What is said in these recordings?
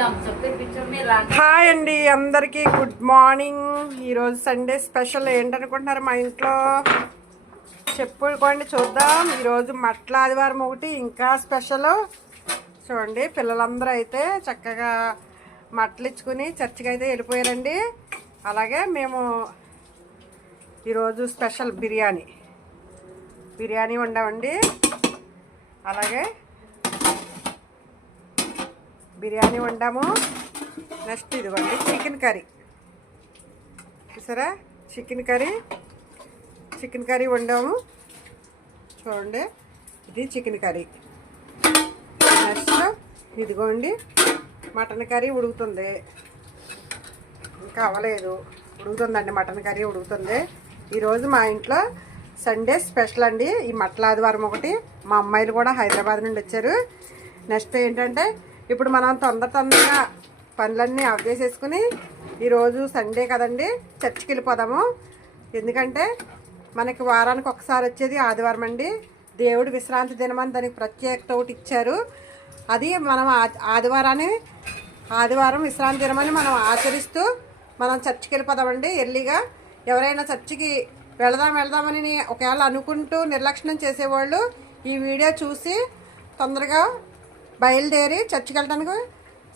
Hi అండి అందరికీ good morning. ఈరోజు సండే స్పెషల్ ఏంటనుకుంటున్నారు మా ఇంట్లో చెప్పుకోండి చూద్దాం. ఈరోజు మట్ల ఆదివారం ఒకటి ఇంకా స్పెషల్ చూడండి. పిల్లలందరూ అయితే చక్కగా మట్టలు ఇచ్చుకుని చర్చికి అయితే వెళ్ళిపోయారండి. అలాగే మేము ఈరోజు స్పెషల్ బిర్యానీ వండామండి. అలాగే బిర్యానీ వండాము. నెక్స్ట్ ఇదిగోండి చికెన్ కర్రీ చూసారా, చికెన్ కర్రీ వండాము చూడండి. ఇది చికెన్ కర్రీ. నెక్స్ట్ ఇదిగోండి మటన్ కర్రీ ఉడుకుతుంది, ఇంకా అవ్వలేదు, ఉడుకుతుందండి. మటన్ కర్రీ ఉడుకుతుంది. ఈరోజు మా ఇంట్లో సండే స్పెషల్ అండి. ఈ మట్ల ఆదివారం ఒకటి. మా అమ్మాయిలు కూడా హైదరాబాద్ నుండి వచ్చారు. నెక్స్ట్ ఏంటంటే ఇప్పుడు మనం తొందరగా పనులన్నీ చేసేసుకుని ఈరోజు సండే కదండి చర్చికి వెళ్ళిపోదాము. ఎందుకంటే మనకి వారానికి ఒకసారి వచ్చేది ఆదివారం అండి. దేవుడు విశ్రాంతి దినమని దానికి ప్రత్యేకత ఒకటి ఇచ్చారు. అది మనం ఆదివారం విశ్రాంతి దినమని మనం ఆచరిస్తూ మనం చర్చికి వెళ్ళిపోదామండి ఎర్లీగా. ఎవరైనా చర్చికి వెళదామని ఒకవేళ అనుకుంటూ నిర్లక్ష్యం చేసేవాళ్ళు ఈ వీడియో చూసి తొందరగా బయలుదేరి చర్చికి వెళ్ళడానికి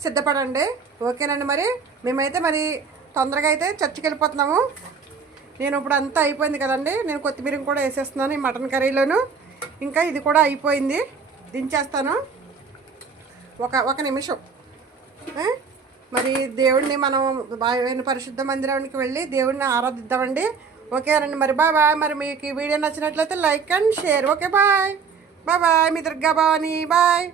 సిద్ధపడండి. ఓకేనండి. మేమైతే తొందరగా అయితే చర్చికి వెళ్ళిపోతున్నాము. నేను ఇప్పుడు అంతా అయిపోయింది కదండి. నేను కొత్తిమీర కూడా వేసేస్తున్నాను ఈ మటన్ కర్రీలోను. ఇంకా ఇది కూడా అయిపోయింది, దించేస్తాను. ఒక నిమిషం. దేవుడిని మనం పరిశుద్ధ మందిరానికి వెళ్ళి దేవుడిని ఆరాధిద్దామండి. ఓకేనండి. బాయ్. మీకు ఈ వీడియో నచ్చినట్లయితే like and share. Okay bye. మీ దుర్గా భవాని బాయ్.